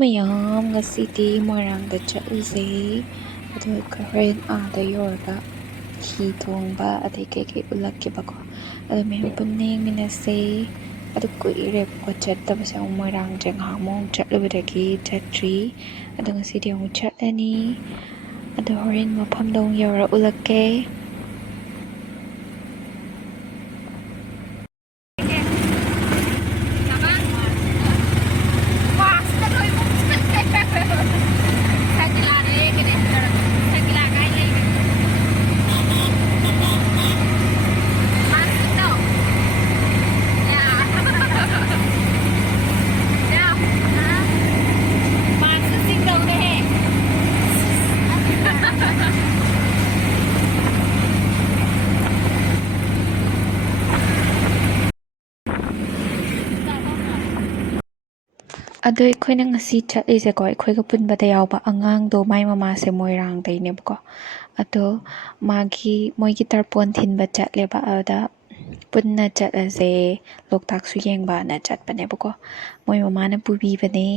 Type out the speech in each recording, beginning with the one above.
ꯃꯌꯥꯝ ꯉꯁꯤꯗꯤ ꯃꯣꯏꯔꯥꯡꯗ ꯆꯠꯂꯨꯁꯦ ꯑꯗꯣ ꯑꯩꯈꯣꯏ ꯍꯣꯔꯦꯟ ꯑꯥꯗ ꯌꯧꯔꯒ ꯍꯤ ꯊꯣꯡꯕ ꯑꯗꯩ ꯀꯩꯀꯩ ꯎꯠꯂꯛꯀꯦꯕꯀꯣ ꯑꯗꯣ ꯃꯌꯥꯝ ꯄꯨꯟꯅ ꯌꯦꯡꯃꯤꯟꯅꯁꯦ ꯑꯗꯨ ꯀꯨꯏꯔꯦꯕꯀꯣ ꯆꯠꯇꯕꯁꯦ ꯑꯃꯨꯛ ꯃꯣꯏꯔꯥꯡꯁꯦ ꯉꯥꯏꯍꯥꯛꯃꯨꯛ ꯆꯠꯂꯨꯕꯗꯒꯤ ꯆꯠꯇ꯭ꯔꯤ ꯑꯗꯣ ꯉꯁꯤꯗꯤ ꯑꯃꯨꯛ ꯆꯠꯂꯅꯤ ꯑꯗꯣ ꯍꯣꯔꯦꯟ ꯃꯐꯝꯗꯣ ꯑꯃꯨꯛ ꯌꯧꯔ ꯎꯠꯂꯛꯀꯦ ꯑꯗꯣ ꯑꯩꯈꯣꯏꯅ ꯉꯁꯤ ꯆꯠꯂꯤꯁꯦꯀꯣ ꯑꯩꯈꯣꯏꯒ ꯄꯨꯟꯕꯗ ꯌꯥꯎꯕ ꯑꯉꯥꯡꯗꯣ ꯃꯥꯏ ꯃꯃꯥꯁꯦ ꯃꯣꯏꯔꯥꯡꯗꯩꯅꯦꯕꯀꯣ ꯑꯗꯣ ꯃꯣꯏꯒꯤ ꯇꯔꯄꯣꯟ ꯊꯤꯟꯕ ꯆꯠꯂꯦꯕ ꯑꯗꯨꯗ ꯄꯨꯟꯅ ꯆꯠꯂꯁꯦ ꯂꯣꯛꯇꯥꯛꯁꯨ ꯌꯦꯡꯕꯅ ꯆꯠꯄꯅꯦꯕꯀꯣ ꯃꯣꯏ ꯃꯃꯥꯅ ꯄꯨꯕꯤꯕꯅꯦ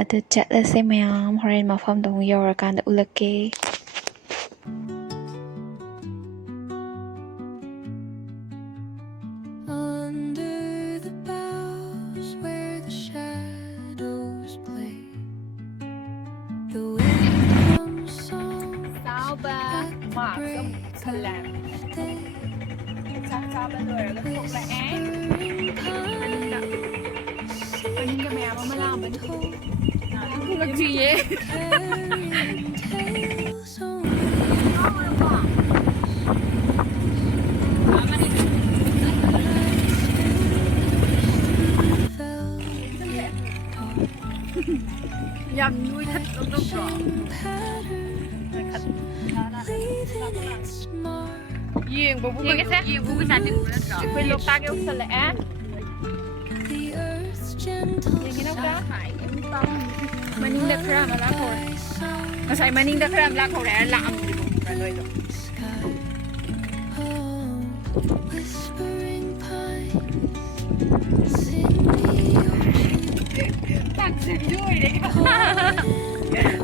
ꯑꯗꯨ ꯆꯠꯂꯁꯦ ꯃꯌꯥꯝ ꯍꯣꯔꯦꯟ ꯃꯐꯝꯗꯣ ꯑꯃꯨꯛ ꯌꯧꯔꯀꯥꯟꯗ ꯎꯠꯂꯛꯀꯦ ꯆꯥꯕ ꯂꯣꯏꯔꯒ ꯊꯣꯛꯂꯛꯑꯦ ꯃꯅꯤꯡꯗ ꯃꯌꯥꯝ ꯑꯃ ꯂꯥꯛꯑꯝꯕꯅꯤ ꯊꯣꯛꯂꯛꯇ꯭ꯔꯤꯌꯦ ꯌꯥꯝ ꯅꯣꯏꯈꯠꯂꯛꯇ꯭ꯔꯣ ꯌꯦꯡꯕꯕꯨ ꯄꯩꯁꯥ ꯇꯤꯡꯕ ꯅꯠꯇ꯭ꯔꯣ ꯑꯩꯈꯣꯏ ꯂꯣꯛꯇꯥꯛ ꯌꯧꯁꯜꯂꯛꯑꯦ ꯌꯦꯡꯉꯤꯅꯧꯗ ꯃꯅꯤꯡꯗ ꯈꯔ ꯑꯃ ꯂꯥꯛꯍꯧꯔꯦ ꯉꯁꯥꯏ ꯃꯅꯤꯡꯗ ꯈꯔ ꯑꯃ ꯂꯥꯛꯍꯧꯔꯦ ꯂꯥꯛꯑꯝꯗ꯭ꯔꯤꯕ ꯅꯣꯏꯗꯣ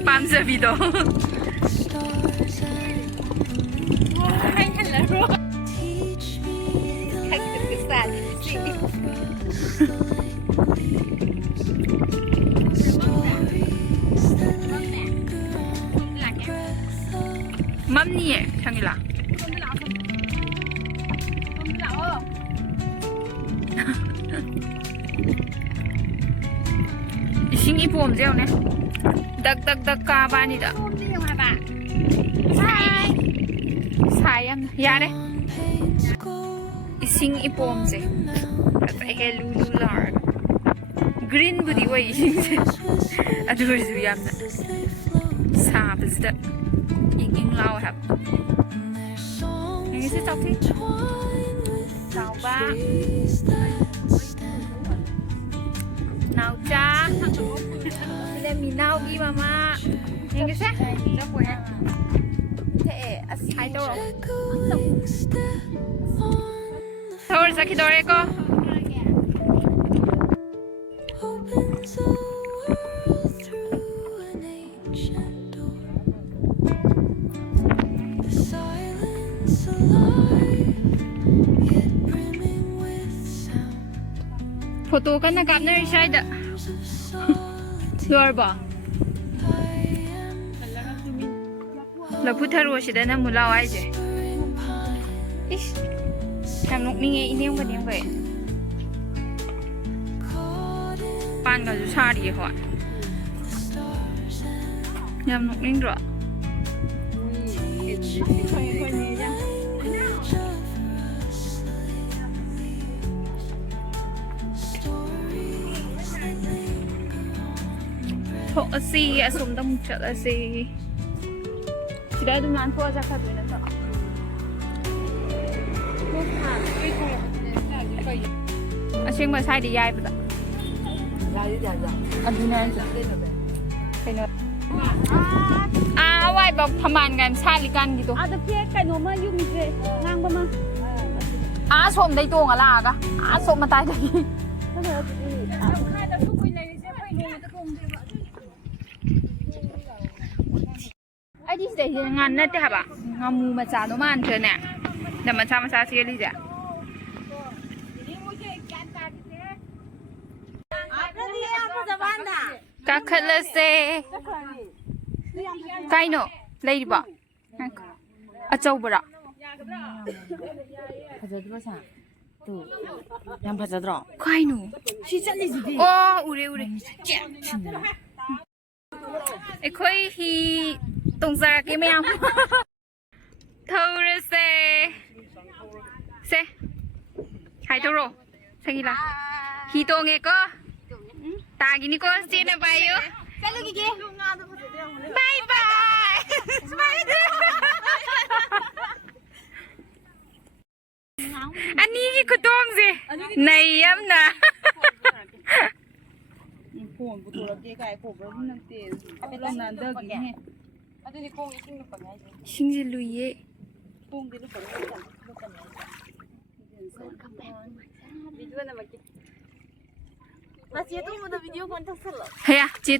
ꯄꯥꯝꯖꯕꯤꯗꯣ ꯃꯝꯅꯤꯌꯦ ꯈꯪꯉꯤꯂꯥ 이싱 이쁘엄지 오네 덕덕덕 가바니다 사양 야래 이싱 이쁘엄지 해 룰루라 그린 부디 왜 이싱지 아주르지 얌나 사브스다 잉잉 라오 합 이게 스타트 나오바 nào cha đây mình nào ghi mama nhìn cái xe thế sai đâu rồi thôi ra khi đó đấy cô photo kan na kap na rin siya da luar ba laputharo sida na mulaw ai je ish kam nok ninge ineng ba ding bai pan ga ju sa ri ho yam nok ning roꯊꯣꯛꯑꯁꯤ ꯑꯁꯣꯝꯗ ꯑꯃꯨꯛ ꯆꯠꯂꯁꯤ ꯁꯤꯗ ꯑꯗꯨꯝ ꯂꯥꯟꯊꯣꯛꯑ ꯆꯠꯈ꯭ꯔꯗꯣꯏ ꯅꯠꯇ꯭ꯔꯣ ꯑꯁꯦꯡꯕ ꯁꯥꯏꯗ ꯌꯥꯏꯕꯗ ꯑꯗꯨꯅ ꯀꯩꯅꯣ ꯑꯋꯥꯏꯕ ꯊꯝꯕꯥꯜꯒ ꯌꯥꯝ ꯁꯥꯠꯂꯤꯀꯥꯟꯒꯤꯗꯣ ꯑꯗ ꯐꯦꯛ ꯀꯩꯅꯣꯃ ꯌꯨꯝꯁꯦ ꯉꯥꯡꯕ ꯑꯃ ꯁꯣꯝꯗꯩ ꯇꯣꯡꯉ ꯂꯥꯛꯑꯒ ꯁꯣꯝ ꯃꯇꯥꯏꯗꯒꯤ ꯅꯠꯇꯦ ꯉꯥꯟ ꯅꯠꯇꯦ ꯍꯥꯏꯕ ꯉꯥꯃꯨ ꯃꯆꯥꯗꯣ ꯃꯥꯟꯗ꯭ꯔꯅꯦ ꯗ ꯃꯆꯥ ꯃꯆꯥ ꯆꯦꯜꯂꯤꯁꯦ ꯀꯥꯈꯠꯂꯁꯦ ꯀꯩꯅꯣ ꯂꯩꯔꯤꯕꯣ ꯑꯆꯧꯕꯔꯣ ꯐꯖꯗ꯭ꯔꯣ ꯇꯨ ꯌꯥꯝ ꯐꯖꯗ꯭ꯔꯣ ꯀꯩꯅꯣ ꯁꯤ ꯆꯠꯂꯤꯁꯤꯗꯤ ꯑꯣ ꯎꯔꯦ ꯑꯩꯈꯣꯏ ꯍꯤ ꯇꯣꯡꯖꯔꯛꯀꯦ ꯃꯌꯥꯝ ꯊꯧꯔꯁꯦ ꯁꯦ ꯍꯥꯏꯗꯧꯔꯣ ꯁꯪꯒꯤꯂꯥ ꯍꯤ ꯇꯣꯡꯉꯦꯀꯣ ꯇꯥꯒꯤꯅꯤꯀꯣ ꯆꯦꯅ ꯄꯥꯏꯌꯣ ꯆꯠꯂꯨꯈꯤꯒꯦ ꯕꯥꯏ ꯕꯥꯏ ꯑꯅꯤꯒꯤ ꯈꯨꯇꯣꯡꯁꯦ ꯅꯩ ꯌꯥꯝꯅ ꯐꯣꯟ ꯄꯨꯊꯣꯔꯛꯀꯦ ꯀꯥꯏ ꯈꯣꯕ꯭ꯔꯁꯨ ꯅꯠꯇꯦ ꯅꯥꯟꯊꯈꯤꯅꯦ ꯑꯗꯨꯗꯤ ꯈꯣꯡ ꯏꯁꯤꯡ ꯂꯨꯞꯄꯅꯤ ꯍꯥꯏꯁꯦ ꯏꯁꯤꯡꯁꯦ ꯂꯨꯏꯌꯦ ꯈꯣꯡꯗꯤ ꯂꯨꯞꯄꯅꯤ ꯚꯤꯗꯤꯑꯣ ꯅꯝꯃꯛꯀꯦ ꯃꯁꯤ ꯑꯇꯣꯝꯕꯗ ꯚꯤꯗꯤꯑꯣ ꯀꯣꯜ ꯇꯧꯁꯜꯂꯣ ꯍꯌꯥ ꯆꯦ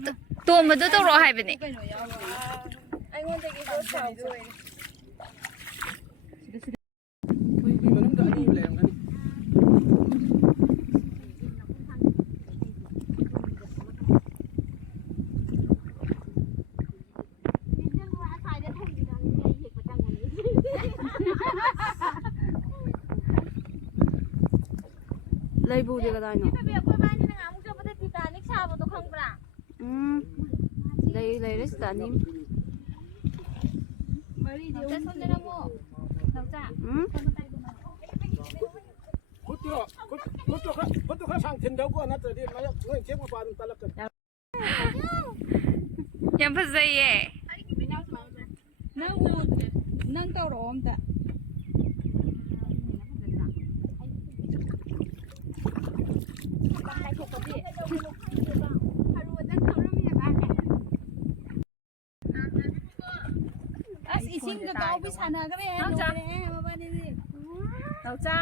ꯇꯣꯝꯕꯗꯣ ꯇꯧꯔꯛꯑꯣ ꯍꯥꯏꯕꯅꯦ ꯀꯩꯅꯣ ꯌꯥꯎꯕ ꯑꯩꯉꯣꯟꯗꯒꯤ ꯁꯥꯎꯁꯨ ꯂꯩꯕꯨꯗꯤ ꯀꯗꯥꯏꯅꯣ ꯂꯩꯔꯦ ꯇꯥꯅꯤꯡ ꯈꯨꯠꯇꯨ ꯈꯔ ꯁꯥꯡ ꯊꯤꯟꯗꯧꯀꯣ ꯅꯠꯇ꯭ꯔꯗꯤ ꯅꯣꯏ ꯆꯦꯛ ꯃꯄꯥ ꯑꯗꯨꯝ ꯇꯜꯂꯛꯀꯅꯤ ꯌꯥꯝ ꯐꯖꯩꯌꯦ ꯅꯪ ꯇꯧꯔꯛꯑꯣ ꯑꯝꯇ ꯑꯁ ꯏꯁꯤꯡꯒ ꯀꯥꯎꯕꯤ ꯁꯥꯟꯅꯈ꯭ꯔꯦ ꯅꯥꯎꯆꯥ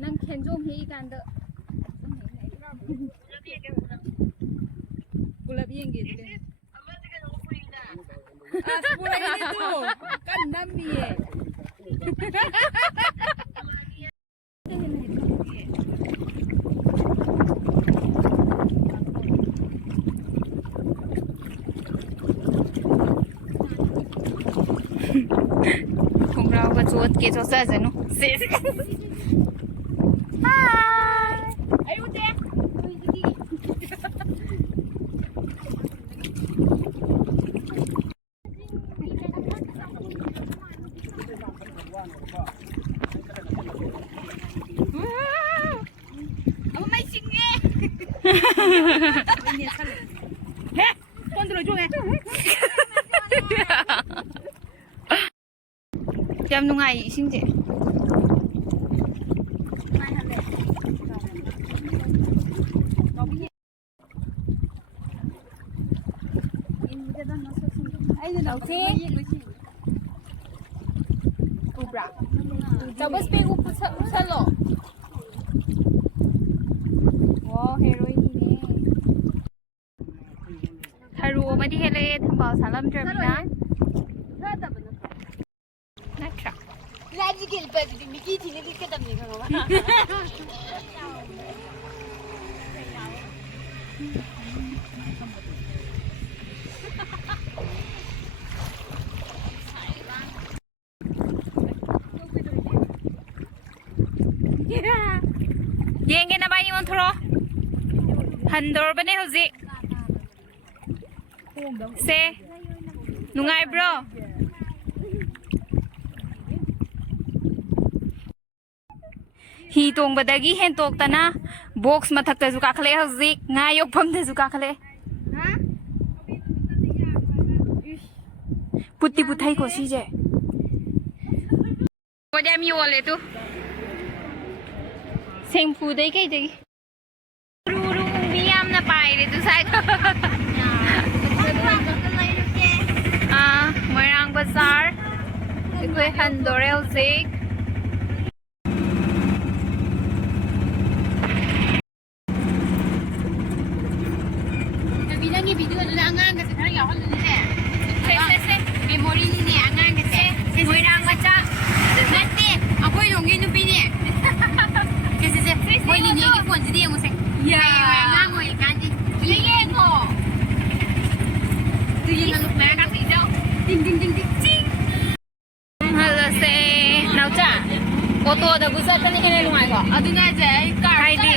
ꯅꯪ ꯈꯦꯟꯖꯣꯡ ꯍꯦꯛꯏꯀꯥꯟꯗ ꯄꯨꯂꯞ ꯌꯦꯡꯒꯦ ꯑꯁ ꯄꯨꯔꯛꯏꯅꯦ ꯇꯨ ꯀꯟꯅ ꯅꯝꯃꯤꯌꯦ ꯈꯣꯡꯒ꯭ꯔꯥꯎꯒ ꯆꯣꯠꯀꯦ ꯆꯣꯠꯆꯖꯅꯨ ꯌꯥꯝ ꯅꯨꯡꯉꯥꯏ ꯏꯁꯤꯡꯁꯦ ꯎꯕ꯭ꯔꯥ ꯆꯥꯕ ꯁ꯭ꯄꯦꯛ ꯎꯞꯁꯜꯂꯣ ꯑꯣ ꯍꯦꯔꯣꯏꯟꯅꯤꯅꯦ ꯊꯔꯣ ꯑꯃꯗꯤ ꯍꯦꯜꯂꯛꯑꯦ ꯊꯝꯕꯥꯜ ꯁꯥꯠꯂꯝꯗ꯭ꯔꯕꯅꯤꯅ ꯅꯠꯇ꯭ꯔꯥ ꯂꯥꯏꯐꯁꯤ ꯒꯦꯜꯄꯗꯨꯗꯤ ꯃꯤꯀꯤ ꯊꯤꯅ ꯂꯤꯠꯀꯗꯕꯅꯤ ꯈꯪꯉꯕ ꯌꯦꯡꯒꯦ ꯅꯕꯥꯏꯅꯤ ꯑꯣꯟꯊꯣꯔꯛꯑꯣ ꯍꯟꯗꯣꯔꯕꯅꯦ ꯍꯧꯖꯤꯛ ꯁꯦ ꯅꯨꯡꯉꯥꯏꯕ꯭ꯔꯣ ꯍꯤ ꯇꯣꯡꯕꯗꯒꯤ ꯍꯦꯟꯇꯣꯛꯇꯅ ꯕꯣꯛꯁ ꯃꯊꯛꯇꯁꯨ ꯀꯥꯈꯠꯂꯛꯑꯦ ꯍꯧꯖꯤꯛ ꯉꯥ ꯌꯣꯛꯐꯝꯗꯁꯨ ꯀꯥꯈꯠꯂꯛꯑꯦ ꯄꯨꯠꯇꯤ ꯄꯨꯊꯩꯀꯣ ꯁꯤꯁꯦ ꯌꯥꯝ ꯌꯣꯜꯂꯦ ꯇꯨ ꯁꯦꯡꯐꯨꯗꯩ ꯀꯩꯗꯒꯤ ꯔꯨꯔꯨ ꯃꯤ ꯌꯥꯝꯅ ꯄꯥꯏꯔꯦ ꯇꯨ ꯁꯥꯏꯗ ꯃꯣꯏꯔꯥꯡ ꯕꯖꯥꯔ ꯑꯩꯈꯣꯏ ꯍꯟꯗꯣꯔꯦ ꯍꯧꯖꯤꯛ ꯅꯪꯒꯤ ꯚꯤꯗꯤꯑꯣꯗꯨꯗ ꯑꯉꯥꯡꯒꯁꯦ ꯈꯔ ꯌꯥꯎꯍꯜꯂꯨꯅꯦ ꯃꯦꯃꯣꯔꯤꯅꯤ ꯅꯤꯅꯦ ꯒꯤ ꯐꯣꯟꯁꯤꯗ ꯌꯦꯡꯉꯨꯁꯦ ꯉꯥꯡ ꯑꯣꯏꯔꯤꯀꯥꯟꯗꯤ ꯌꯦꯡꯉꯣ ꯇꯨ ꯌꯦꯡꯉꯣ ꯂꯥꯏꯔꯒ ꯇꯤꯡꯖꯧ ꯇꯤꯡ ꯇꯤꯡ ꯇꯤꯡ ꯇꯤꯡ ꯆꯤꯡ ꯍꯜꯂꯁꯦ ꯅꯥꯎꯆꯥ ꯑꯣꯇꯣꯗꯕꯨ ꯆꯠꯄꯅ ꯍꯦꯟꯅ ꯅꯨꯡꯉꯥꯏꯀꯣ ꯑꯗꯨꯅ ꯍꯥꯏꯁꯦ ꯑꯩ ꯀꯥꯔ ꯍꯥꯏꯗꯤ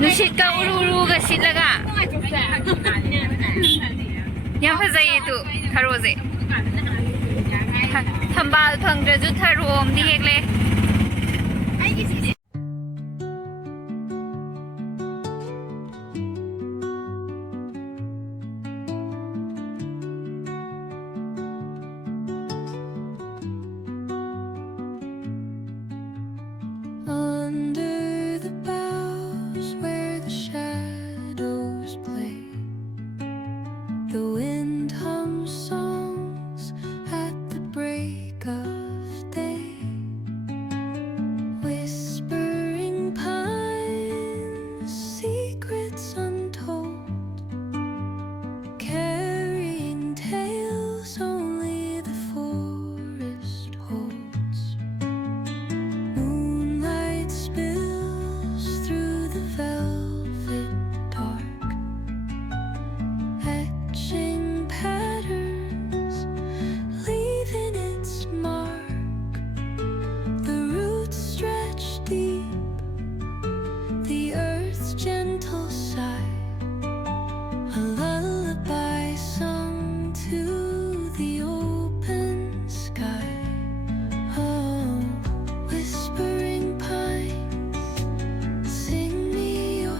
ꯅꯨꯡꯁꯤꯠꯀ ꯎꯔꯨ ꯎꯔꯨꯒ ꯁꯤꯠꯂꯒ ꯌꯥꯝ ꯐꯖꯩꯌꯦ ꯇꯨ ꯊꯔꯣꯁꯦ ꯊꯝꯕꯥꯜ ꯐꯪꯗ꯭ꯔꯁꯨ ꯊꯔꯣ ꯑꯃꯗꯤ ꯍꯦꯛꯂꯦ